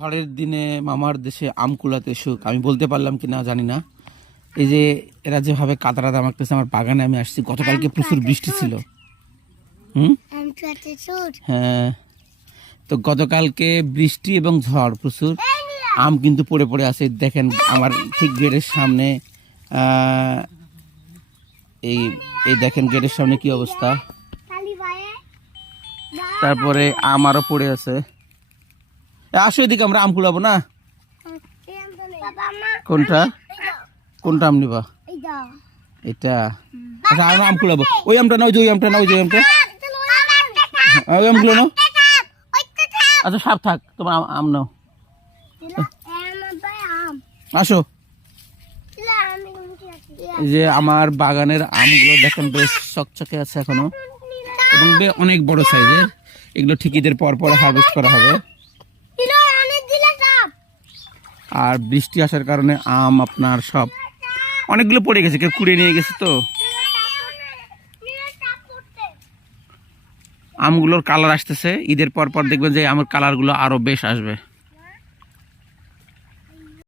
ঝড়ের দিনে মামার দেশে আম কুলাতে সুখ, আমি বলতে পারলাম কি না জানি না। এই যে এরা যেভাবে কাদারা দামাকতেছে আমার বাগানে, আমি আসছি গতকালকে প্রচুর বৃষ্টি ছিল। হ্যাঁ, তো গতকালকে বৃষ্টি এবং ঝড় প্রচুর, আম কিন্তু পড়ে পড়ে আছে। দেখেন আমার ঠিক গেটের সামনে, এই এই দেখেন গেটের সামনে কি অবস্থা। তারপরে আম আরো পড়ে আছে। আসো এদিকে, আমরা আম কুলাবো না। কোনটা কোনটা আম নিবা? এটা। আচ্ছা আমরা আম কুলাবো। ওই আমটা না, ওই আমটা না, ওই আমটা, ওই আমগুলো নাও। আচ্ছা সাপ থাক, তোমার আম নাও। আসো। এই যে আমার বাগানের আমগুলো দেখেন বেশ চকচকে আছে এখনো, এবং অনেক বড় সাইজের। এগুলো ঠিক ঈদের পর পর হারভেস্ট করা হবে। আর বৃষ্টি আসার কারণে আম আপনার সব অনেকগুলো পড়ে গেছে, কেউ কুড়িয়ে নিয়ে গেছে। তো আমগুলোর কালার আসতেছে, ঈদের পর পর দেখবেন যে আমের কালারগুলো আরো বেশ আসবে।